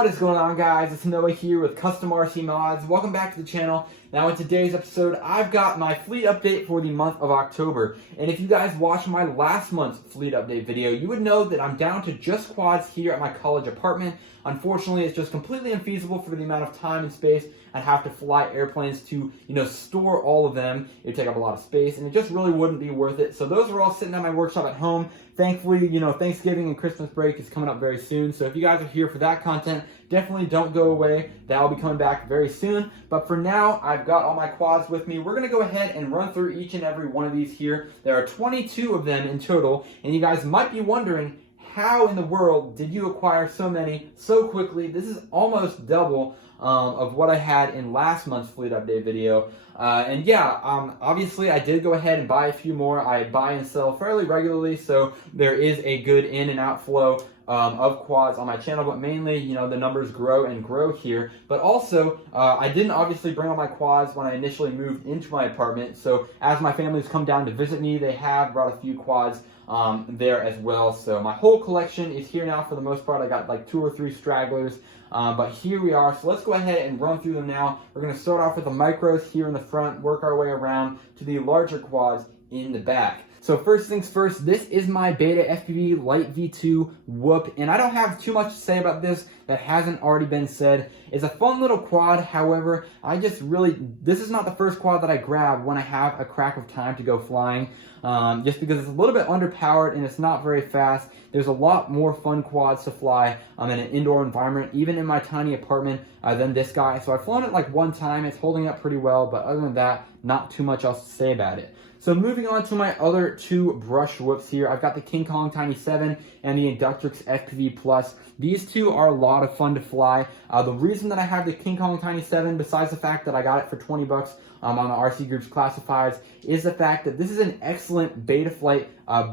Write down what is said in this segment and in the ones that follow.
What is going on, guys? It's Noah here with CustomRCMods. Welcome back to the channel. Now in today's episode, I've got my fleet update for the month of October. And if you guys watched my last month's fleet update video, you would know that I'm down to just quads here at my college apartment. Unfortunately, it's just completely unfeasible for the amount of time and space I'd have to fly airplanes to, store all of them. It'd take up a lot of space, and it just really wouldn't be worth it. So those are all sitting at my workshop at home. Thankfully, Thanksgiving and Christmas break is coming up very soon. So if you guys are here for that content, definitely don't go away. That'll be coming back very soon. But for now, I've got all my quads with me. We're going to go ahead and run through each and every one of these here. There are 22 of them in total, and you guys might be wondering, how in the world did you acquire so many so quickly? This is almost double of what I had in last month's fleet update video. Obviously I did go ahead and buy a few more. I buy and sell fairly regularly, so there is a good in and out flow of quads on my channel, but mainly, the numbers grow and grow here. But also, I didn't obviously bring all my quads when I initially moved into my apartment, so as my family's come down to visit me, they have brought a few quads there as well. So my whole collection is here now for the most part. I got like 2 or 3 stragglers, but here we are. So let's go ahead and run through them now. We're going to start off with the micros here in the front, work our way around to the larger quads in the back. So first things first, this is my Beta FPV Light V2 Whoop, and I don't have too much to say about this that hasn't already been said. It's a fun little quad, however, this is not the first quad that I grab when I have a crack of time to go flying, just because it's a little bit underpowered and it's not very fast. There's a lot more fun quads to fly in an indoor environment, even in my tiny apartment, than this guy. So I've flown it like one time, it's holding up pretty well, but other than that, not too much else to say about it. So moving on to my other 2 brush whoops here, I've got the King Kong Tiny 7 and the Inductrix Fpv Plus. These 2 are a lot of fun to fly. The reason that I have the King Kong Tiny 7, besides the fact that I got it for 20 bucks on the RC Group's classifieds, is the fact that this is an excellent Betaflight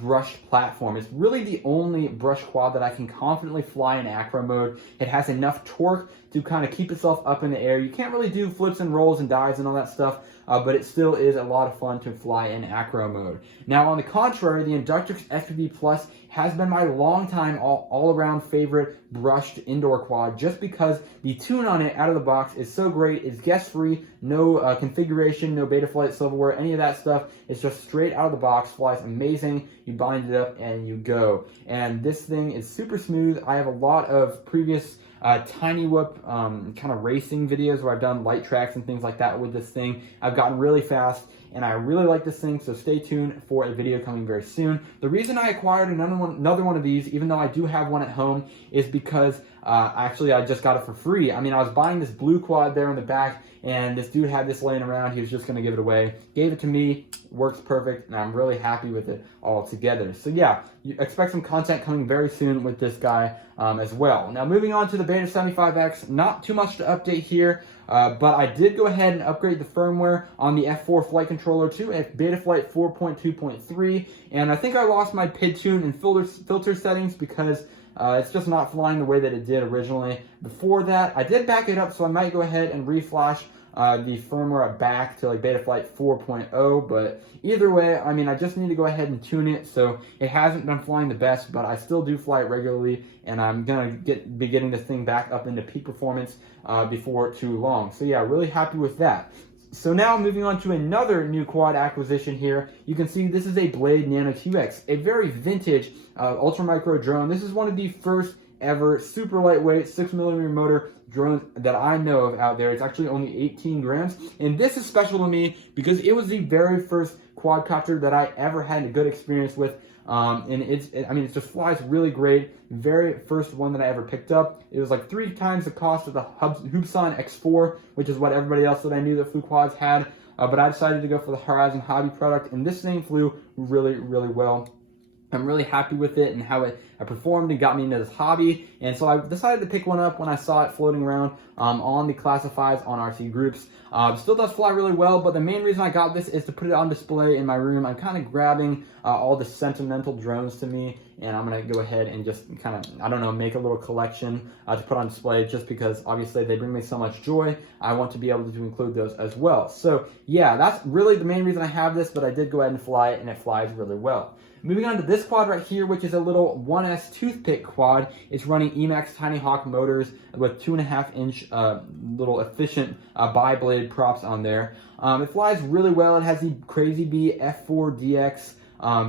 brushed platform. It's really the only brush quad that I can confidently fly in acro mode. It has enough torque to kind of keep itself up in the air. You can't really do flips and rolls and dives and all that stuff, but it still is a lot of fun to fly in acro mode. Now, on the contrary, the Inductrix Fpv Plus has been my longtime all-around favorite brushed indoor quad, just because the tune on it out of the box is so great. It's guest-free, no configuration, no Betaflight silverware, any of that stuff. It's just straight out of the box, flies amazing. You bind it up and you go. And this thing is super smooth. I have a lot of previous tiny whoop kind of racing videos where I've done light tracks and things like that with this thing. I've gotten really fast, and I really like this thing, so stay tuned for a video coming very soon. The reason I acquired another one of these, even though I do have one at home, is because actually I just got it for free. I mean, I was buying this blue quad there in the back, and this dude had this laying around. He was just going to give it away. Gave it to me. Works perfect, and I'm really happy with it all together. So yeah, you expect some content coming very soon with this guy as well. Now moving on to the Beta 75X, not too much to update here, but I did go ahead and upgrade the firmware on the F4 flight controller to a Betaflight 4.2.3, and I think I lost my PID tune and filter settings because it's just not flying the way that it did originally. Before that, I did back it up, so I might go ahead and reflash the firmware back to like Betaflight 4.0, but either way, I mean, I just need to go ahead and tune it. So it hasn't been flying the best, but I still do fly it regularly, and I'm gonna be getting this thing back up into peak performance before too long. So yeah, really happy with that. So now moving on to another new quad acquisition here. You can see this is a Blade Nano 2X, a very vintage ultra micro drone. This is one of the first ever super lightweight 6mm motor drones that I know of out there. It's actually only 18 grams, and this is special to me because it was the very first quadcopter that I ever had a good experience with. And it just flies really great. Very first one that I ever picked up. It was like 3 times the cost of the Hubsan X4, which is what everybody else that I knew that flew quads had. But I decided to go for the Horizon Hobby product, and this thing flew really, really well. I'm really happy with it and how it performed and got me into this hobby. And so I decided to pick one up when I saw it floating around on the classifieds on RC Groups. Still does fly really well, but the main reason I got this is to put it on display in my room. I'm kind of grabbing all the sentimental drones to me, and I'm going to go ahead and just kind of, I don't know, make a little collection to put on display, just because obviously they bring me so much joy. I want to be able to include those as well. So yeah, that's really the main reason I have this, but I did go ahead and fly it, and it flies really well. Moving on to this quad right here, which is a little 1S Toothpick Quad. It's running Emacs Tiny Hawk motors with 2.5-inch little efficient bi-blade props on there. It flies really well. It has the Crazy Bee F4DX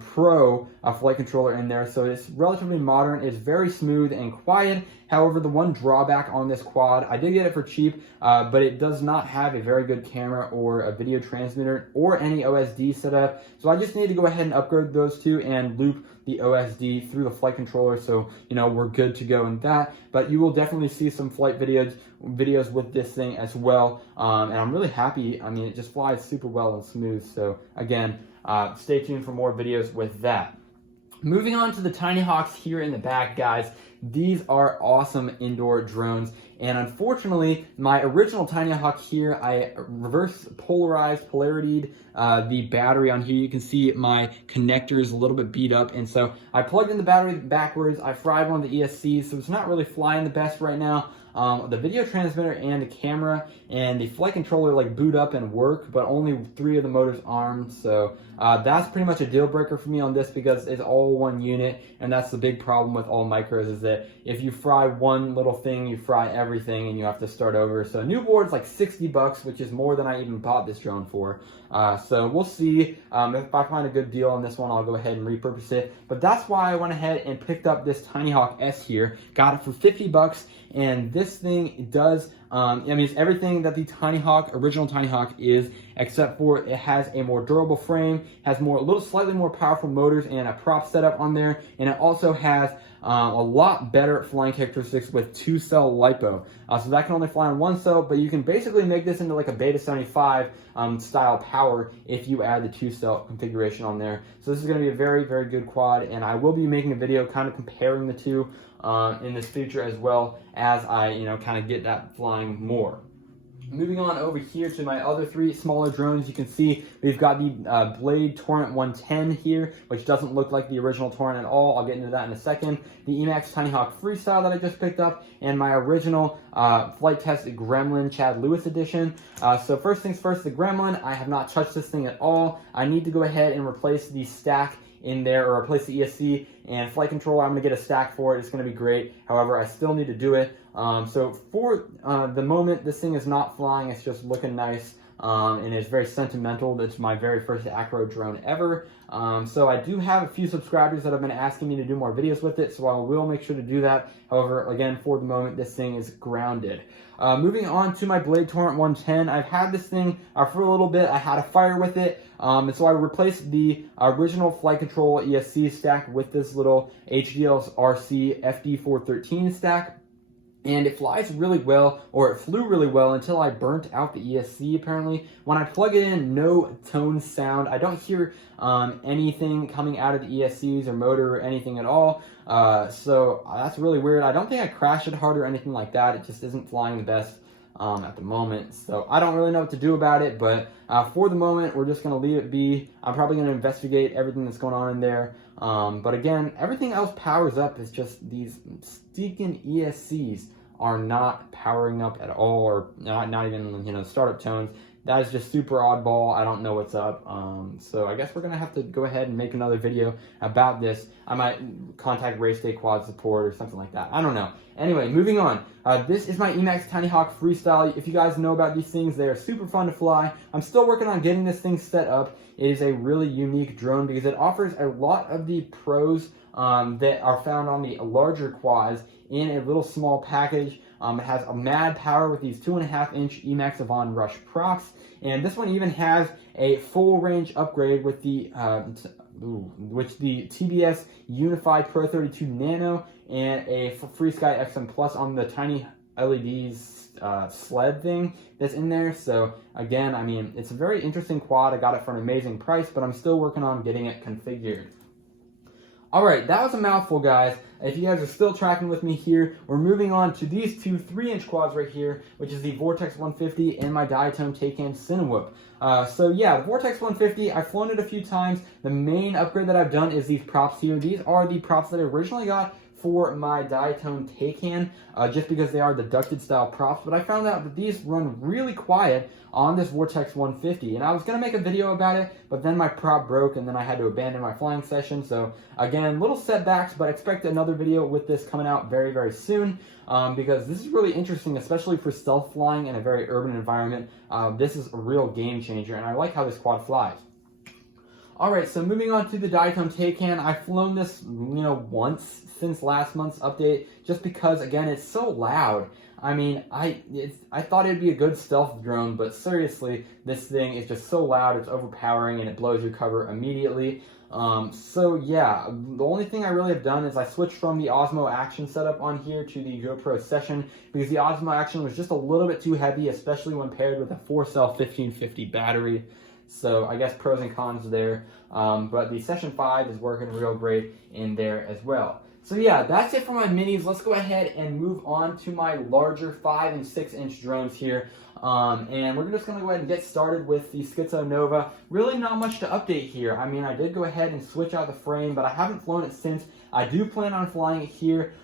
Pro flight controller in there, so it's relatively modern. It's very smooth and quiet. However, the one drawback on this quad, I did get it for cheap, but it does not have a very good camera or a video transmitter or any OSD setup. So I just need to go ahead and upgrade those two and loop the OSD through the flight controller, so we're good to go in that. But you will definitely see some flight videos with this thing as well, and I'm really happy. I mean, it just flies super well and smooth. So again, stay tuned for more videos with that. Moving on to the Tiny Hawks here in the back, guys. These are awesome indoor drones, and unfortunately, my original Tiny Hawk here, I reverse polaritied the battery on here. You can see my connector is a little bit beat up, and so I plugged in the battery backwards. I fried one of the ESCs, so it's not really flying the best right now. The video transmitter and the camera and the flight controller boot up and work, but only 3 of the motors armed. So that's pretty much a deal breaker for me on this, because it's all one unit, and that's the big problem with all micros, is that if you fry one little thing, you fry everything and you have to start over. So a new board's like $60, which is more than I even bought this drone for. So we'll see. If I find a good deal on this one, I'll go ahead and repurpose it. But that's why I went ahead and picked up this Tiny Hawk S here. Got it for $50, and this thing does, I mean, it's everything that the original Tiny Hawk is, except for it has a more durable frame, has slightly more powerful motors and a prop setup on there, and it also has a lot better flying characteristics with 2-cell LiPo. So that can only fly on 1 cell, but you can basically make this into like a Beta 75 style power if you add the 2-cell configuration on there. So this is going to be a very, very good quad, and I will be making a video kind of comparing the two in this future, as well as I kind of get that flying more. Moving on over here to my other 3 smaller drones, you can see we've got the Blade Torrent 110 here, which doesn't look like the original Torrent at all. I'll get into that in a second. The Emacs Tiny Hawk Freestyle that I just picked up, and my original flight test Gremlin Chad Lewis edition. So first things first, the Gremlin, I have not touched this thing at all. I need to go ahead and replace the stack in there, or replace the ESC and flight controller. I'm going to get a stack for it. It's going to be great. However, I still need to do it. So for the moment, this thing is not flying. It's just looking nice, and it's very sentimental. It's my very first acro drone ever. So I do have a few subscribers that have been asking me to do more videos with it, so I will make sure to do that. However, again, for the moment, this thing is grounded. Moving on to my Blade Torrent 110, I've had this thing for a little bit. I had a fire with it, and so I replaced the original flight control ESC stack with this little HDLRC FD413 stack. And it flies really well, or it flew really well, until I burnt out the ESC, apparently. When I plug it in, no tone sound. I don't hear anything coming out of the ESCs or motor or anything at all. So that's really weird. I don't think I crashed it hard or anything like that. It just isn't flying the best at the moment. So I don't really know what to do about it, but for the moment, we're just going to leave it be. I'm probably going to investigate everything that's going on in there. But again, everything else powers up. It's just these stinking ESCs are not powering up at all, or not even startup tones. That is just super oddball. I don't know what's up. So I guess we're gonna have to go ahead and make another video about this. I might contact Race Day Quad support or something like that. I don't know. Anyway, moving on. This is my Emacs Tiny Hawk Freestyle. If you guys know about these things, they are super fun to fly. I'm still working on getting this thing set up. It is a really unique drone because it offers a lot of the pros that are found on the larger quads in a little small package. It has a mad power with these 2.5-inch Emacs Avant Rush props, and this one even has a full range upgrade with the TBS Unified Pro 32 Nano and a FreeSky XM Plus on the tiny LEDs sled thing that's in there. So again, I mean, it's a very interesting quad. I got it for an amazing price, but I'm still working on getting it configured. Alright, that was a mouthful, guys. If you guys are still tracking with me here, we're moving on to these 2 3-inch quads right here, which is the Vortex 150 and my Diatone Taycan Cinewhoop. So yeah, the Vortex 150, I've flown it a few times. The main upgrade that I've done is these props here. These are the props that I originally got for my diatone Taycan, just because they are the ducted style props, but I found out that these run really quiet on this Vortex 150, and I was going to make a video about it, but then my prop broke and then I had to abandon my flying session. So again, little setbacks, but expect another video with this coming out very, very soon, because this is really interesting, especially for stealth flying in a very urban environment. This is a real game changer, and I like how this quad flies. Alright, so moving on to the diatone Taycan, I've flown this, once since last month's update, just because, again, it's so loud. I mean, I thought it'd be a good stealth drone, but seriously, this thing is just so loud, it's overpowering, and it blows your cover immediately. So yeah, the only thing I really have done is I switched from the Osmo Action setup on here to the GoPro Session, because the Osmo Action was just a little bit too heavy, especially when paired with a 4-cell 1550 battery. So I guess pros and cons there, but the Session 5 is working real great in there as well. So yeah, that's it for my minis. Let's go ahead and move on to my larger 5 and 6 inch drones here. And we're just going to go ahead and get started with the Schizo Nova. Really not much to update here. I mean, I did go ahead and switch out the frame, but I haven't flown it since. I do plan on flying it here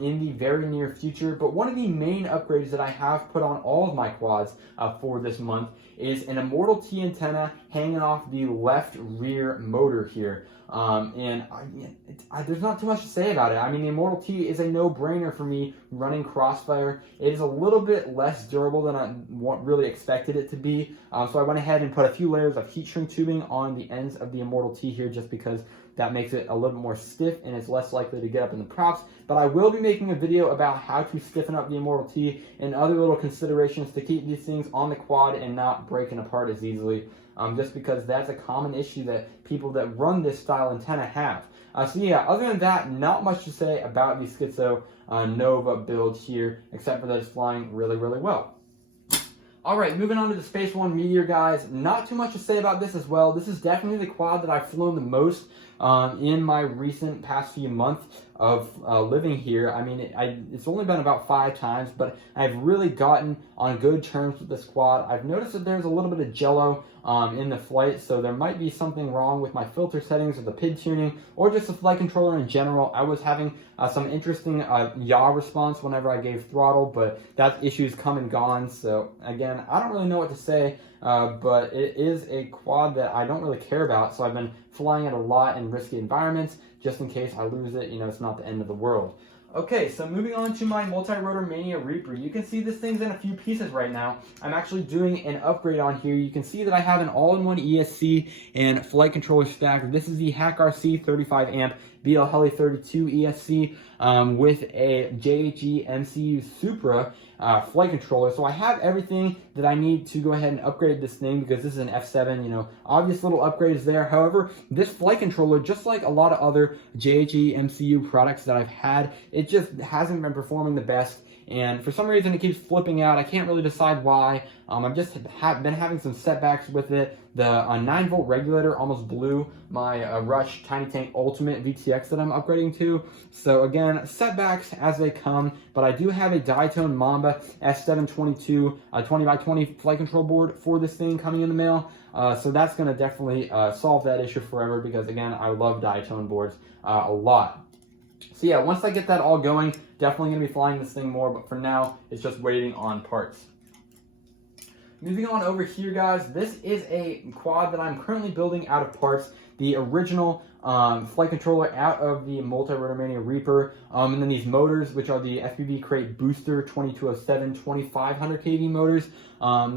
in the very near future, but one of the main upgrades that I have put on all of my quads for this month is an Immortal T Antenna hanging off the left rear motor here. There's not too much to say about it. I mean, the Immortal T is a no-brainer for me running Crossfire. It is a little bit less durable than I really expected it to be, so I went ahead and put a few layers of heat shrink tubing on the ends of the Immortal T here, just because that makes it a little bit more stiff and it's less likely to get up in the props. But I will be making a video about how to stiffen up the Immortal T and other little considerations to keep these things on the quad and not breaking apart as easily, just because that's a common issue that people that run this style antenna have. So yeah, other than that, not much to say about the Schizo Nova build here, except for that it's flying really, really well. Alright, moving on to the Space One Meteor, guys. Not too much to say about this as well. This is definitely the quad that I've flown the most in my recent past few months of living here. I mean, it's only been about 5 times, but I've really gotten on good terms with this quad. I've noticed that there's a little bit of jello in the flight, so there might be something wrong with my filter settings or the PID tuning, or just the flight controller in general. I was having some interesting yaw response whenever I gave throttle, but that issue's come and gone. So again, I don't really know what to say, but it is a quad that I don't really care about, so I've been flying it a lot in risky environments, just in case I lose it, it's not the end of the world. Okay, so moving on to my Multi-Rotor Mania Reaper. You can see this thing's in a few pieces right now. I'm actually doing an upgrade on here. You can see that I have an all-in-one ESC and flight controller stack. This is the HackRC 35 amp BL Heli 32 ESC with a JHE MCU Supra flight controller. So I have everything that I need to go ahead and upgrade this thing, because this is an F7, obvious little upgrades there. However, this flight controller, just like a lot of other JHE MCU products that I've had, it just hasn't been performing the best. And for some reason, it keeps flipping out. I can't really decide why. I've just been having some setbacks with it. The 9-volt regulator almost blew my Rush Tiny Tank Ultimate VTX that I'm upgrading to. So again, setbacks as they come. But I do have a Diatone Mamba S722 20x20 flight control board for this thing coming in the mail. So that's going to definitely solve that issue forever, because again, I love Diatone boards a lot. So yeah, once I get that all going, definitely going to be flying this thing more, but for now, it's just waiting on parts. Moving on over here, guys, this is a quad that I'm currently building out of parts. The original flight controller out of the Multi-Rotor Mania Reaper, and then these motors, which are the FPV Crate Booster 2207 2500 kV motors.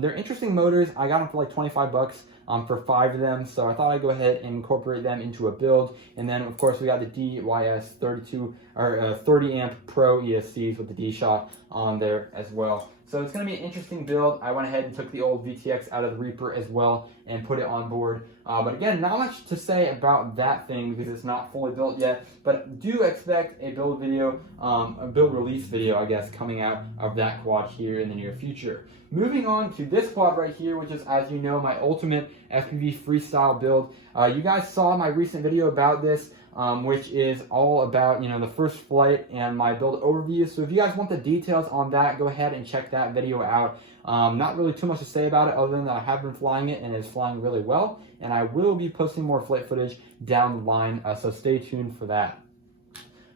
They're interesting motors. I got them for like 25 bucks. For 5 of them, so I thought I'd go ahead and incorporate them into a build. And then of course we got the DYS 32 or 30 amp Pro ESCs with the D-Shot on there as well. So it's going to be an interesting build. I went ahead and took the old VTX out of the Reaper as well and put it on board. But again, not much to say about that thing because it's not fully built yet. But do expect a build video, a build release video, I guess, coming out of that quad here in the near future. Moving on to this quad right here, which is, as you know, my ultimate FPV freestyle build. You guys saw my recent video about this, which is all about, the first flight and my build overview. So if you guys want the details on that, go ahead and check that video out. Not really too much to say about it other than that I have been flying it and it's flying really well. And I will be posting more flight footage down the line, so stay tuned for that.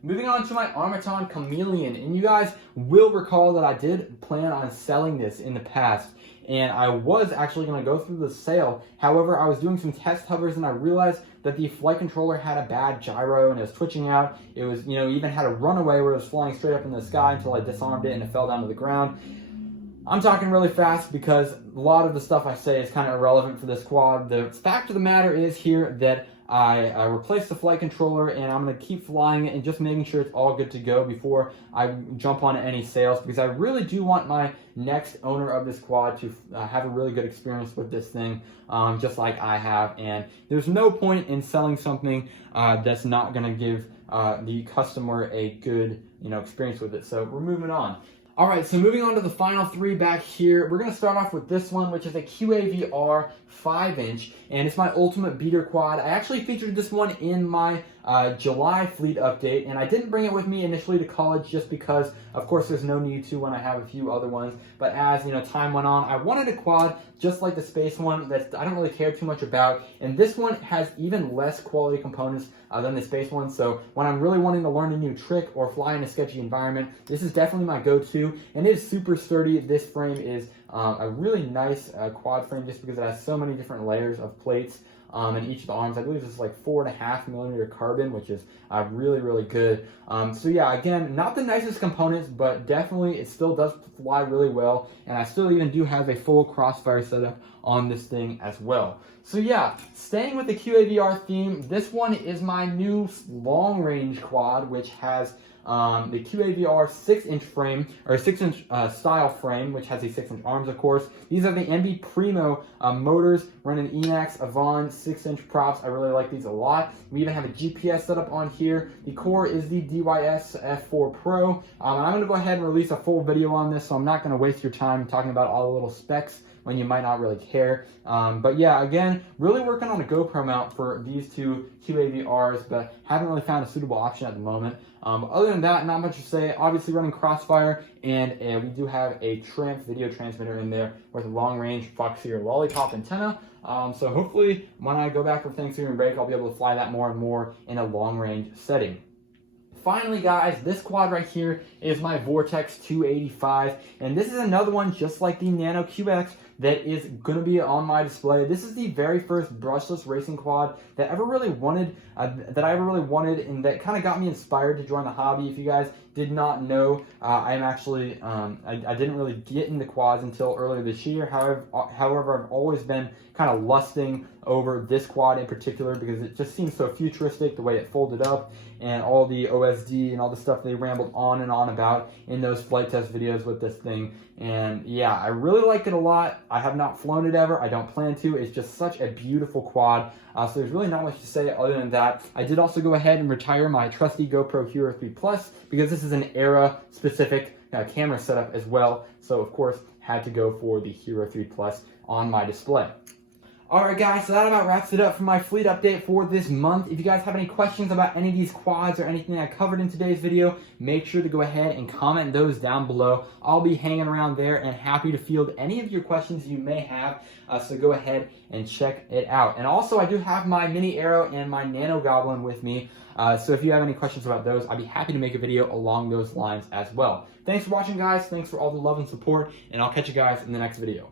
moving on to my Armaton Chameleon, and you guys will recall that I did plan on selling this in the past, and I was actually going to go through the sale. However, I was doing some test hovers and I realized that the flight controller had a bad gyro and it was twitching out. It was, even had a runaway where it was flying straight up in the sky until I disarmed it and it fell down to the ground. I'm talking really fast because a lot of the stuff I say is kind of irrelevant for this quad. The fact of the matter is here that I replaced the flight controller and I'm going to keep flying it and just making sure it's all good to go before I jump on any sales, because I really do want my next owner of this quad to have a really good experience with this thing, just like I have. And there's no point in selling something that's not going to give the customer a good experience with it. So we're moving on. All right, so moving on to the final three back here, we're going to start off with this one, which is a QAVR 5-inch, and it's my ultimate beater quad. I actually featured this one in my July fleet update, and I didn't bring it with me initially to college just because, of course, there's no need to when I have a few other ones. But as time went on, I wanted a quad just like the space one that I don't really care too much about, and this one has even less quality components than the space one. So when I'm really wanting to learn a new trick or fly in a sketchy environment, this is definitely my go-to, and it is super sturdy. This frame is a really nice quad frame just because it has so many different layers of plates in each of the arms. I believe this is like 4.5mm carbon, which is really, really good. So yeah, again, not the nicest components, but definitely it still does fly really well, and I still even do have a full crossfire setup on this thing as well. So yeah, staying with the QAVR theme, this one is my new long-range quad, which has the QAVR 6-inch frame, or 6-inch style frame, which has the 6-inch arms, of course. These are the MB Primo motors running Emacs Avon 6-inch props. I really like these a lot. We even have a GPS setup on here. The core is the DYS F4 Pro. I'm going to go ahead and release a full video on this, so I'm not going to waste your time talking about all the little specs when you might not really care. But yeah, again, really working on a GoPro mount for these two QAVRs, but haven't really found a suitable option at the moment. Other than that, not much to say. Obviously running Crossfire, and we do have a Torrent video transmitter in there with a long-range Foxeer Lollipop antenna. So hopefully when I go back for Thanksgiving break, I'll be able to fly that more and more in a long-range setting. Finally, guys, this quad right here is my Vortex 285, and this is another one just like the Nano QX that is going to be on my display. This is the very first brushless racing quad that I ever really wanted, and that kind of got me inspired to join the hobby. If you guys did not know, I'm actually, I didn't really get into quads until earlier this year. However, I've always been kind of lusting over this quad in particular because it just seems so futuristic, the way it folded up and all the OSD and all the stuff they rambled on and on about in those flight test videos with this thing. And yeah, I really like it a lot. I have not flown it ever. I don't plan to. It's just such a beautiful quad. So there's really not much to say other than that. I did also go ahead and retire my trusty GoPro Hero 3 Plus because this is an era-specific camera setup as well. So of course, had to go for the Hero 3 Plus on my display. Alright guys, so that about wraps it up for my fleet update for this month. If you guys have any questions about any of these quads or anything I covered in today's video, make sure to go ahead and comment those down below. I'll be hanging around there and happy to field any of your questions you may have, so go ahead and check it out. And also, I do have my Mini Arrow and my Nano Goblin with me, so if you have any questions about those, I'd be happy to make a video along those lines as well. Thanks for watching, guys. Thanks for all the love and support, and I'll catch you guys in the next video.